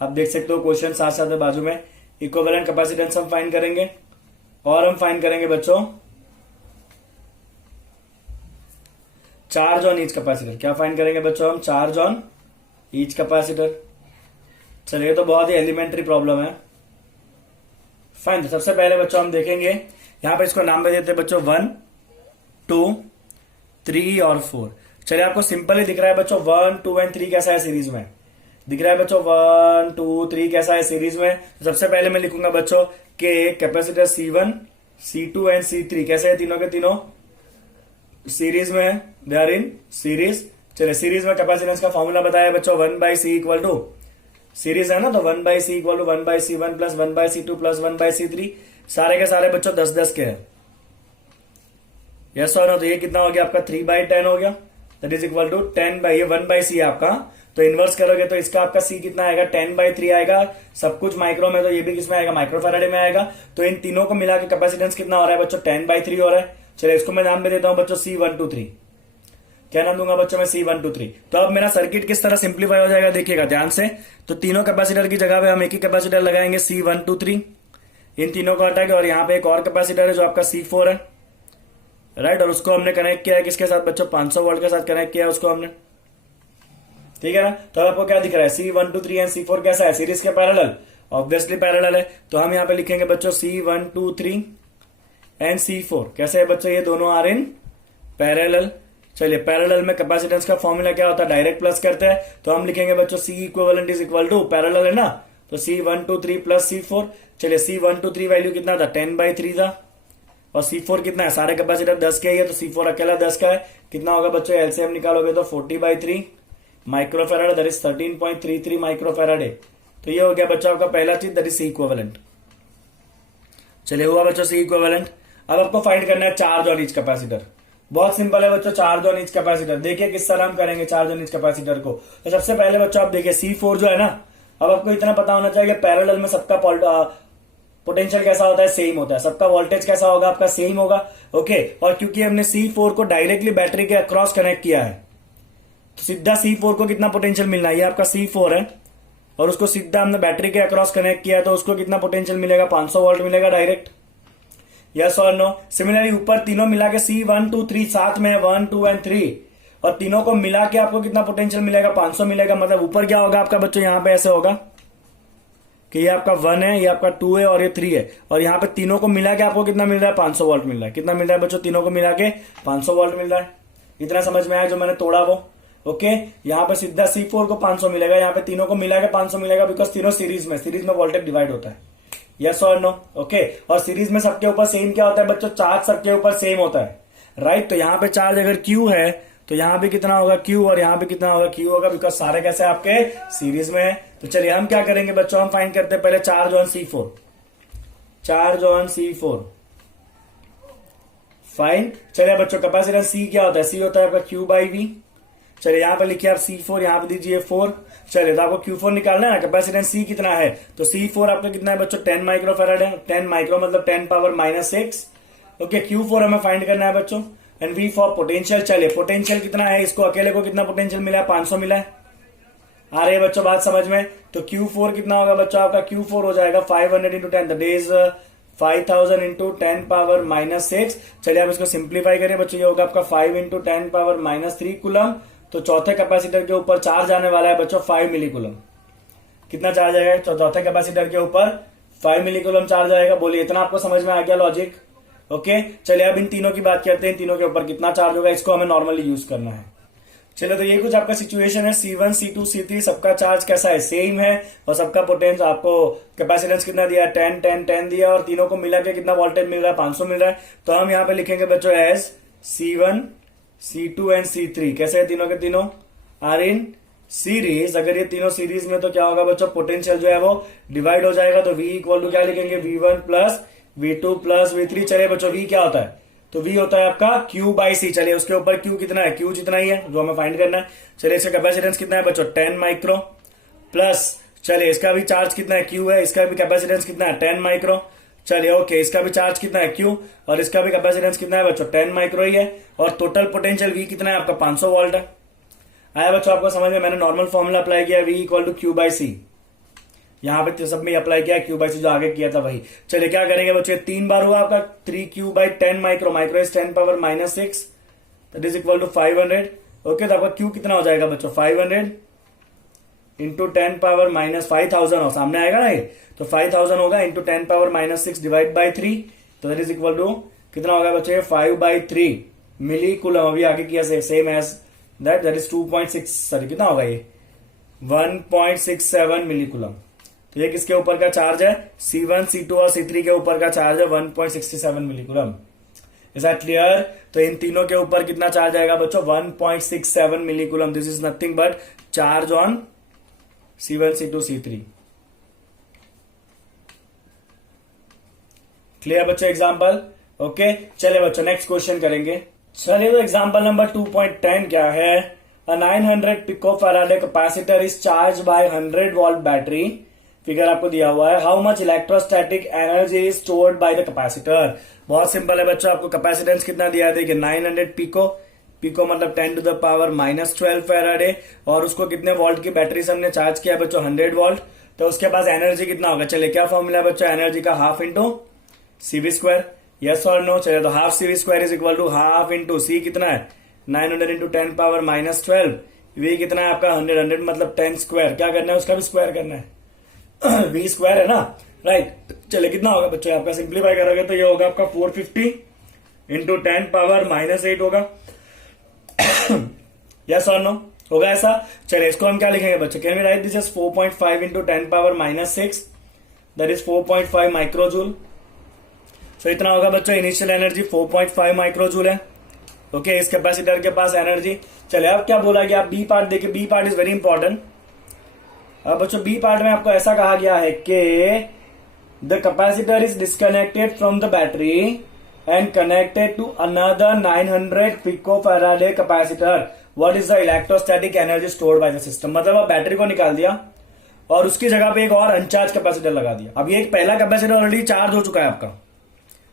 आप देख सकते हो क्वेश्चन साथ साथ है बाजू में। इक्विवेलेंट कैपेसिटेंस हम फाइंड करेंगे, और हम फाइंड करेंगे बच्चों चार्ज ऑन ईच कैपेसिटर। क्या फाइंड करेंगे बच्चों हम? Charge on each capacitor. चलिए, तो बहुत ही एलिमेंट्री प्रॉब्लम है। फाइन, सबसे पहले बच्चों हम देखेंगे, यहां पे इसको नाम दे देते हैं बच्चों 1, 2, 3 और 4। चलिए, आपको सिंपल ही दिख रहा है बच्चों 1, 2 एंड 3 कैसा है सीरीज में, दिख रहा है बच्चों 1, 2, 3 कैसा है सीरीज में। तो सबसे पहले मैं लिखूंगा बच्चों के capacitor C1, C2 and C3 कैसे है, तीनों के तीनों सीरीज में है, दे आर इन सीरीज। चलिए, सीरीज में कैपेसिटेंस का फॉर्मूला बताया बच्चों 1/C इक्वल टू, सीरीज है ना, तो 1/C equal to 1/C1 plus 1/C2 plus 1/C3। सारे के सारे बच्चों 10-10 के हैं, यस और नो। तो ये कितना हो गया आपका 3/10 हो गया, that is equal to 1/C आपका। तो इन्वर्स करोगे तो इसका आपका C कितना आएगा, 10/3 आएगा। सब कुछ माइक्रो में, तो ये भी किसमें आएगा, माइक्रोफैराडे में आएगा। तो इन तीनों को मिला के कैपेसिटेंस कितना हो रहा है बच्चों, 10/3 हो रहा है। चलिए, इसको मैं नाम दे देता हूं बच्चों C123। क्या नाम दूंगा बच्चों मैं? C123। तो अब मेरा सर्किट किस तरह सिंप्लीफाई हो जाएगा, देखिएगा ध्यान से। तो तीनों कैपेसिटर की जगह पे हम एक ही कैपेसिटर लगाएंगे C123, इन तीनों को हटा के, और यहाँ पे एक और कैपेसिटर है जो आपका C4 है, राइट। और उसको हमने कनेक्ट किया है किसके साथ बच्चों, 500 वोल्ट के साथ कनेक्ट किया है उसको हमने, ठीक है ना। तो आपको क्या दिख रहा है, C123 एंड C4 कैसा है, सीरीज के पैरेलल, ऑब्वियसली पैरेलल है। तो हम यहाँ पे लिखेंगे बच्चों C123 एंड C4 कैसे है बच्चों, ये दोनों आर इन पैरेलल। चलिए, पैरेलल में कैपेसिटेंस का फॉर्मूला क्या होता है, डायरेक्ट प्लस करते हैं। तो हम लिखेंगे बच्चों C equivalent is equal to, parallel है ना, तो C123 प्लस C4। चलिए, C123 वैल्यू कितना था, 10/3 था, और C4 कितना है, सारे कैपेसिटर 10 के ही है, तो C4 अकेला 10 का है। कितना होगा बच्चों, एलसीएम निकालोगे तो 40/3 माइक्रोफैराडे, दैट इज 13.33 माइक्रोफैराडे। तो ये हो गया बच्चों आपका पहला चीज, दैट इज C इक्विवेलेंट। चलिए, हुआ बच्चों C इक्विवेलेंट। अब आपको फाइंड करना है चार्ज ऑन ईच कैपेसिटर। बहुत सिंपल है बच्चों, चार्ज ऑन ईच कैपेसिटर। देखिए किस तरह हम करेंगे चार्ज ऑन ईच कैपेसिटर को। तो सबसे पहले बच्चों आप देखिए C4 जो है ना, अब आपको इतना पता होना चाहिए कि पैरेलल में सबका पोटेंशियल कैसा होता है, सेम होता है। सबका वोल्टेज कैसा होगा, आपका सेम होगा, ओके। और क्योंकि हमने C4 को डायरेक्टली बैटरी के अक्रॉस कनेक्ट किया है, तो सीधा C4 को कितना पोटेंशियल मिलना है, ये आपका C4 है, और उसको सीधा हमने बैटरी के अक्रॉस कनेक्ट किया, तो उसको कितना पोटेंशियल मिलेगा, 500 वोल्ट मिलेगा डायरेक्ट, यस और नो। सिमिलरली ऊपर तीनों मिला के C123 साथ में 1, 2 एंड 3, और तीनों को मिला के आपको कितना पोटेंशियल मिलेगा, 500 मिलेगा। मतलब ऊपर क्या होगा आपका बच्चों, यहां पे ऐसे होगा कि ये आपका 1 है, ये आपका 2 है और ये 3 है, और यहाँ पे तीनों को मिला के आपको कितना मिल रहा है, 500 वोल्ट मिल रहा है। कितना मिल रहा है बच्चों, तीनों को मिला के 500 वोल्ट मिल रहा है। इतना समझ में आया जो मैंने तोड़ा वो, ओके। यहाँ पे सीधा C4 को 500 मिलेगा, यहाँ पे तीनों को मिला के 500 मिलेगा, बिकॉज तीनों सीरीज में वोल्टेज डिवाइड होता है, यस और नो, ओके। और सीरीज में सबके ऊपर सेम क्या होता है बच्चों, चार्ज सबके ऊपर सेम होता है, राइट। तो यहाँ पे चार्ज अगर Q है तो यहां भी कितना होगा Q और यहां भी कितना होगा Q होगा, बिकॉज सारे कैसे आपके सीरीज में है। तो चलिए हम क्या करेंगे बच्चों, हम फाइंड करते हैं पहले charge on C4, charge on C4 fine. चलिए बच्चों कैपेसिटेंस C क्या होता है, C होता है आपका Q/V। चलिए यहां पर लिखिए आप C4, यहां पर दीजिए 4। चलिए तो आपको Q4 निकालना है, कैपेसिटेंस C कितना है, तो C4 आपका कितना है बच्चों 10 माइक्रोफैराड है, 10 माइक्रो मतलब 10⁻⁻⁶। ओके, Q4 हमें फाइंड करना है बच्चों। And V for potential. चलिए पोटेंशियल कितना है, इसको अकेले को कितना पोटेंशियल मिला है, 500 मिला है। आ रही है बच्चों बात समझ में। तो Q4 कितना होगा बच्चों, आपका Q4 हो जाएगा 500 इंटू 10, दैट इज 5000 इंटू 10⁻⁻⁶। चलिए हम इसको सिंप्लीफाई करें बच्चों, ये होगा आपका 5 इंटू 10⁻⁻3 कूलम। तो चौथे कैपेसिटर के ऊपर चार्ज आने वाला है बच्चों 5 मिली कूलम। कितना चार्ज आएगा चौथे कैपेसिटर के ऊपर, 5 मिली कूलम चार्ज आएगा। बोलिए इतना आपको समझ में आ गया लॉजिक। ओके, चलिए अब इन तीनों की बात करते हैं, तीनों के ऊपर कितना चार्ज होगा, इसको हमें नॉर्मली यूज करना है। चलो तो ये कुछ आपका सिचुएशन है, C1 C2 C3 सबका चार्ज कैसा है, सेम है, और सबका पोटेंस आपको कैपेसिटेंस कितना दिया, 10 10 10 दिया, और तीनों को मिला के कितना वोल्टेज मिल रहा है, 500 मिल रहा है। तो हम यहाँ पे लिखेंगे बच्चों as C1 C2 and C3, कैसे है तीनों के तीनों आर इन सीरीज। अगर ये तीनों सीरीज में तो क्या होगा बच्चों, पोटेंशियल जो है वो डिवाइड हो जाएगा। तो V इक्वल टू क्या लिखेंगे, V1 plus V2 plus V3। चलिए बच्चों V क्या होता है, तो V होता है आपका Q/C। चलिए उसके ऊपर Q कितना है, Q जितना ही है जो हमें फाइंड करना है। चलिए इसका कैपेसिटेंस कितना है बच्चों 10 माइक्रो प्लस, चलिए इसका भी चार्ज कितना है Q है, इसका भी कैपेसिटेंस कितना है 10 माइक्रो। चलिए ओके, इसका भी चार्ज कितना है Q और इसका भी कैपेसिटेंस कितना है बच्चों 10 माइक्रो ही है। और टोटल पोटेंशियल V कितना है आपका 500 वोल्ट है। आया बच्चों आपको समझ में, मैंने नॉर्मल फॉर्मूला अप्लाई किया, V इक्वल टू Q/C। यहां पे सब में अप्लाई किया Q/C, जो आगे किया था वही। चलिए क्या करेंगे बच्चों, 3 बार हुआ आपका 3Q/10 micro, micro is 10⁻⁻⁶, that is equal to 500। Okay, तो आपका Q कितना हो जाएगा बच्चों 500 इंटू 10⁻⁻5000 हो, सामने आएगा ना ये, तो 5000 होगा इंटू 10⁻⁻6 डिवाइड बाई 3, तो दैट इज इक्वल टू कितना होगा बच्चों 5/3 मिली कूलम। अभी आगे किया same as that is 2.6, sorry कितना होगा ये 1.67 मिली कूलम। तो ये किसके ऊपर का चार्ज है, C1 C2 और C3 के ऊपर का चार्ज है 1.67 milli coulomb. Is that clear. तो इन तीनों के ऊपर कितना चार्ज आएगा बच्चों 1.67 milli coulomb. This is nothing but charge on C1 C2 C3। Clear बच्चों एग्जाम्पल। ओके, चलिए बच्चों नेक्स्ट क्वेश्चन करेंगे। चलिए तो एग्जाम्पल नंबर 2.10 क्या है, a 900 picofarad capacitor is charge by 100 volt battery. Figure आपको दिया हुआ है, how much electrostatic energy is stored by the capacitor. बहुत सिंपल है बच्चों, आपको कैपेसिटेंस कितना दिया है, देखिए 900 पिको, पिको मतलब 10⁻⁻12 फैराडे, और उसको कितने वोल्ट की बैटरी से हमने चार्ज किया बच्चों 100 वोल्ट। तो उसके पास एनर्जी कितना होगा, चलिए क्या फॉर्मूला है बच्चों एनर्जी का, हाफ इंटू CV², यस और नो। चलिए तो half CV² is equal to half into C कितना है 900 इंटू 10⁻⁻12, V कितना है आपका 100, 100 मतलब 10 स्क्वायर, क्या करना है उसका भी स्क्वायर करना है V स्क्वायर है ना, राइट। चलिए कितना होगा बच्चों, आपका सिंप्लीफाई करोगे तो ये होगा आपका 450 इंटू 10⁻⁻8 होगा यस और नो, होगा ऐसा। चलिए इसको हम क्या लिखेंगे बच्चों, can we write this is 4.5 into 10⁻⁻6, that is 4.5 microjoule. तो इतना होगा बच्चों इनिशियल एनर्जी 4.5 माइक्रोजूल है। ओके, इस कैपेसिटर के पास एनर्जी। चलिए अब क्या बोला गया, बी पार्ट देखिए, B part is very important. अब बच्चों बी पार्ट में आपको ऐसा कहा गया है कि the capacitor is disconnected from the battery and connected to another 900 picofarad capacitor, what is the electrostatic energy stored by the system. मतलब आप बैटरी को निकाल दिया और उसकी जगह पे एक और अनचार्ज कैपेसिटर लगा दिया। अब ये एक पहला कैपेसिटर ऑलरेडी चार्ज हो चुका है आपका,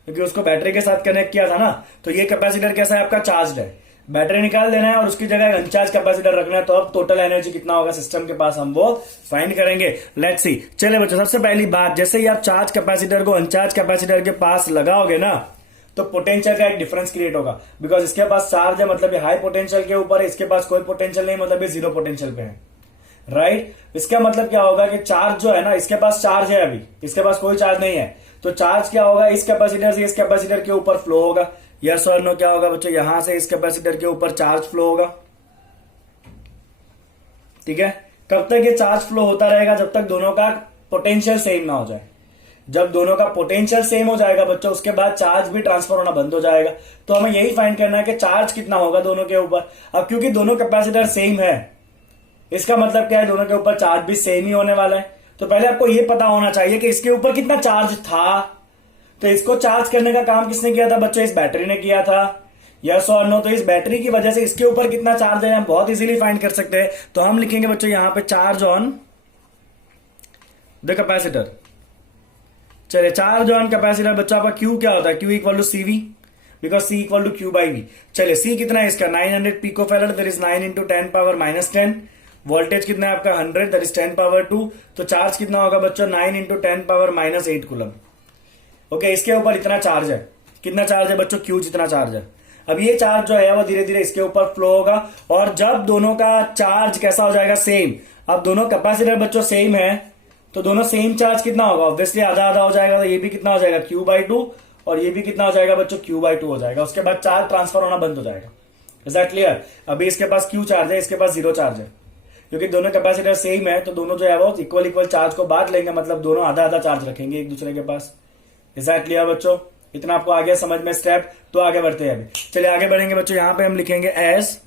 क्योंकि उसको बैटरी के साथ कनेक्ट किया था ना। तो ये कैपेसिटर कैसा है आपका, चार्ज है। बैटरी निकाल देना है और उसकी जगह अनचार्ज कैपेसिटर रखना है। तो अब टोटल एनर्जी कितना होगा सिस्टम के पास, हम वो फाइंड करेंगे। Let's see. चलिए बच्चों सबसे पहली बात, जैसे ही आप चार्ज कैपेसिटर को अनचार्ज कैपेसिटर के पास लगाओगे ना, तो पोटेंशियल का एक डिफरेंस क्रिएट होगा। बिकॉज इसके पास चार्ज है मतलब ये हाई पोटेंशियल के ऊपर है, इसके पास कोई पोटेंशियल नहीं मतलब ये जीरो पोटेंशियल पे है, राइट। इसका मतलब क्या होगा कि चार्ज जो है ना, इसके पास चार्ज है, अभी इसके पास कोई चार्ज नहीं है, तो चार्ज क्या होगा इस कैपेसिटर से इस कैपेसिटर के ऊपर फ्लो होगा। यस और नो, क्या होगा बच्चों, यहां से इस कैपेसिटर के ऊपर चार्ज फ्लो होगा। ठीक है, कब तक ये चार्ज फ्लो होता रहेगा, जब तक दोनों का पोटेंशियल सेम ना हो जाए। जब दोनों का पोटेंशियल सेम हो जाएगा बच्चों, उसके बाद चार्ज भी ट्रांसफर होना बंद हो जाएगा। तो हमें यही फाइंड करना है कि चार्ज कितना होगा दोनों के ऊपर। अब क्योंकि दोनों कैपेसिटर सेम है, इसका मतलब क्या है, दोनों के ऊपर चार्ज भी सेम ही होने वाला है। तो पहले आपको यह पता होना चाहिए कि इसके ऊपर कितना चार्ज था। तो इसको चार्ज करने का काम किसने किया था बच्चों? इस बैटरी ने किया था। यस और नो? तो इस बैटरी की वजह से इसके ऊपर कितना चार्ज है हम बहुत इजीली फाइंड कर सकते हैं। तो हम लिखेंगे बच्चों यहां पे चार्ज ऑन द कैपेसिटर। चलिए, चार्ज ऑन कैपेसिटर बच्चों आपका क्यू क्या होता है? Q equal to CV, because C equal to Q by V. चलिए, सी कितना है इसका? 900 picofarad, that is 9 into 10 power -10। Voltage कितना है आपका? 100, दैट इज 10 पावर 2। तो चार्ज कितना होगा बच्चों? 9 इंटू 10 पावर -8 कूलम। ओके, इसके ऊपर इतना चार्ज है। कितना चार्ज है बच्चों? क्यू जितना चार्ज है। अब ये चार्ज जो है वो धीरे धीरे इसके ऊपर फ्लो होगा, और जब दोनों का चार्ज कैसा हो जाएगा? सेम। अब दोनों कैपेसिटर बच्चों सेम है, तो दोनों सेम चार्ज कितना होगा? ऑब्वियसली आधा आधा हो जाएगा। तो ये भी कितना हो जाएगा? क्यू बाई 2, और ये भी कितना हो जाएगा बच्चों? क्यू बाई 2 हो जाएगा। उसके बाद चार्ज ट्रांसफर होना बंद हो जाएगा। Is that clear? अभी इसके पास क्यू चार्ज है, इसके पास 0 चार्ज है। क्योंकि दोनों कैपेसिटर सेम है, तो दोनों जो है वो इक्वल इक्वल चार्ज को बांट लेंगे, मतलब दोनों आधा आधा चार्ज रखेंगे एक दूसरे के पास। इज दैट क्लियर बच्चों? इतना आपको आ गया समझ में स्टेप? तो आगे बढ़ते हैं अभी। चलिए आगे बढ़ेंगे बच्चों। यहां पे हम लिखेंगे as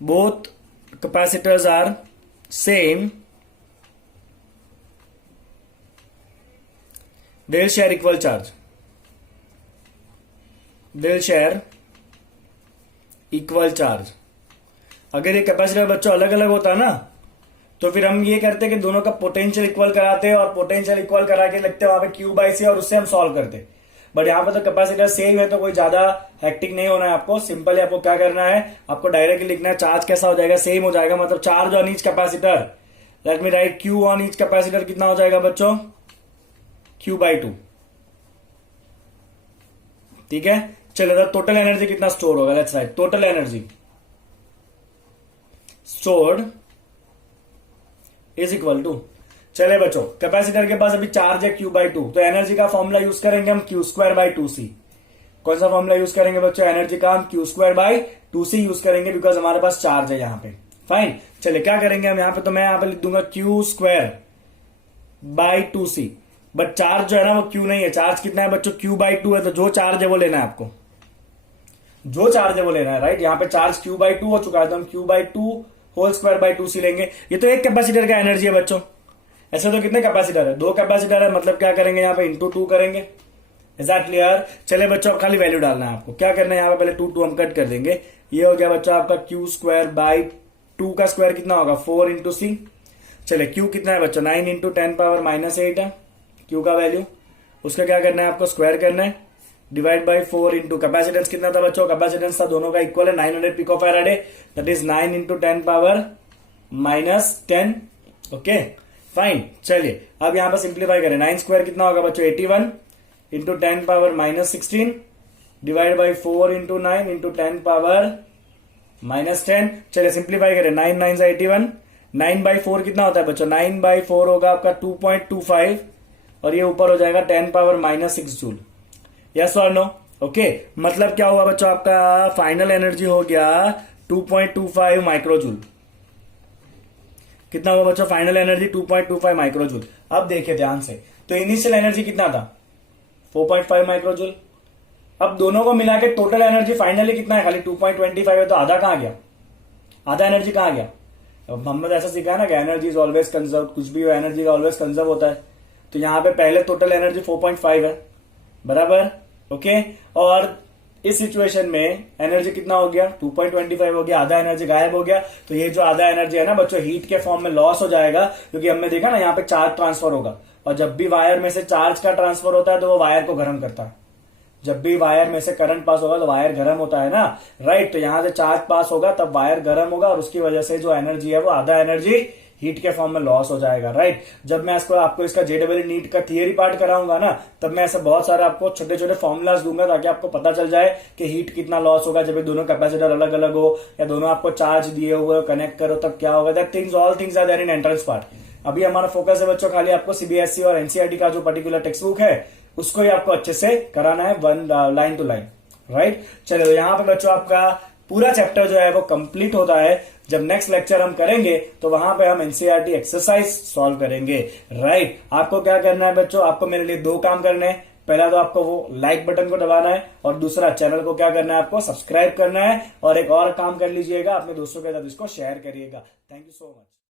both capacitors are same, they will share equal charge, they will share equal charge। अगर ये कैपेसिटर बच्चों अलग अलग होता ना, तो फिर हम ये करते कि दोनों का पोटेंशियल इक्वल कराते और पोटेंशियल इक्वल करा के लगते वहां पे क्यू बाई सी, और उससे हम सॉल्व करते। बट यहाँ पे तो कैपेसिटर सेम है, तो कोई ज्यादा हेक्टिक नहीं होना है आपको। सिंपली आपको क्या करना है, आपको डायरेक्टली लिखना है चार्ज कैसा हो जाएगा? सेम हो जाएगा। मतलब charge on each capacitor, let me write Q on each capacitor कितना हो जाएगा बच्चों? Q by 2। ठीक है, चलो टोटल एनर्जी कितना स्टोर होगा? Let's write total energy stored is equal to, चले बच्चों कैपेसिटर के पास अभी चार्ज है क्यू बाई 2, तो एनर्जी का फॉर्मूला यूज करेंगे हम क्यू स्क्वायर बाई 2c। कौन सा फॉर्मूला यूज करेंगे बच्चों? एनर्जी का हम Q square by 2c use करेंगे, बिकॉज हमारे पास चार्ज है यहाँ पे। फाइन, चले क्या करेंगे हम यहाँ पे? तो मैं यहाँ पे लिख दूंगा Q square by 2c। But charge जो है ना वो क्यू नहीं है। चार्ज कितना है बच्चों? क्यू बाई 2 है। तो जो चार्ज है वो लेना है आपको, जो चार्ज है वो लेना है। राइट, यहाँ पे चार्ज क्यू बाई 2 हो चुका है, तो हम Q by 2 whole square by 2c लेंगे। ये तो एक कैपेसिटर का एनर्जी है बच्चों। ऐसे तो कितने कैपेसिटर है? 2 कैपेसिटर है, मतलब क्या करेंगे यहाँ पे? इंटू 2 करेंगे। Is that clear? चले बच्चों खाली वैल्यू डालना है आपको। क्या करना है यहाँ पे? पहले 2 हम कट कर देंगे। ये हो गया बच्चों आपका क्यू स्क्वायर बाई 2 का स्क्वायर कितना होगा? 4 इंटू सी। चले क्यू कितना है बच्चों? 9 इंटू 10 पावर -8 है क्यू का वैल्यू। उसका क्या करना है आपको? स्क्वायर करना है, डिवाइड बाई 4 इंटू कैपेसिटेंस कितना था बच्चों? कैपेसिटेंस था दोनों का इक्वल है, 900 पिकोफैराड है, that is 9 into 10 power -10। Okay fine, चलिए अब यहां पर सिंप्लीफाई करें। 9 स्क्वायर कितना होगा बच्चों? 81 into 10 power -16 divide by 4 into 9 into 10 power -10। चलिए सिंप्लीफाई करें। 9 9 से 81, 9 बाई 4 कितना होता है बच्चों? 9 बाई 4 होगा आपका 2.25, और ये ऊपर हो जाएगा 10 पावर -6 जूल। यस और नो? ओके, मतलब क्या हुआ बच्चों? आपका फाइनल एनर्जी हो गया 2.25 माइक्रोजूल। कितना हुआ बच्चों? Final energy 2.25 माइक्रोजूल। अब देखिए ध्यान से, तो इनिशियल एनर्जी कितना था? 4.5 माइक्रोजूल। अब दोनों को मिला के टोटल एनर्जी फाइनली कितना है? खाली 2.25 है, तो आधा कहां गया? आधा एनर्जी कहां गया? अब हमने तो ऐसा सीखा है ना कि एनर्जी इज ऑलवेज कंजर्व, कुछ भी हो एनर्जी का ऑलवेज कंजर्व होता है। तो यहां पे पहले टोटल एनर्जी 4.5 है, बराबर। ओके, और इस सिचुएशन में एनर्जी कितना हो गया? 2.25 हो गया, आधा एनर्जी गायब हो गया। तो ये जो आधा एनर्जी है ना बच्चों, हीट के फॉर्म में लॉस हो जाएगा, क्योंकि हमने देखा ना यहाँ पे चार्ज ट्रांसफर होगा, और जब भी वायर में से चार्ज का ट्रांसफर होता है तो वो वायर को गर्म करता है। जब भी वायर में से करंट पास होगा तो वायर गर्म होता है ना, राइट। तो यहां से चार्ज पास होगा तब वायर गर्म होगा, और उसकी वजह से जो एनर्जी है वो आधा एनर्जी हीट के फॉर्म में लॉस हो जाएगा, राइट। जब मैं आपको इसका जेडब्ल्यू नीट का थियरी पार्ट कराऊंगा ना, तब मैं ऐसे बहुत सारे आपको छोटे छोटे फॉर्मुलाज दूंगा, ताकि आपको पता चल जाए कि हीट कितना लॉस होगा जब ये दोनों कैपेसिटर अलग अलग हो, या दोनों आपको चार्ज दिए हुए कनेक्ट करो तब क्या होगा। That things all things are there in entrance part. अभी हमारा फोकस है बच्चों खाली आपको सीबीएसई और एनसीईआरटी का जो पर्टिकुलर टेक्स्ट बुक है उसको ही आपको अच्छे से कराना है, one line to line, right. चलो यहाँ पे बच्चों आपका पूरा चैप्टर जो है वो कंप्लीट होता है जब नेक्स्ट लेक्चर हम करेंगे तो वहां पे हम एनसीईआरटी एक्सरसाइज सॉल्व करेंगे। राइट, आपको क्या करना है बच्चों, आपको मेरे लिए 2 काम करने हैं। पहला तो आपको वो लाइक बटन को दबाना है और दूसरा चैनल को क्या करना है, आपको सब्सक्राइब करना है। और एक और काम कर लीजिएगा, अपने दोस्तों के साथ इसको शेयर करिएगा। Thank you so much.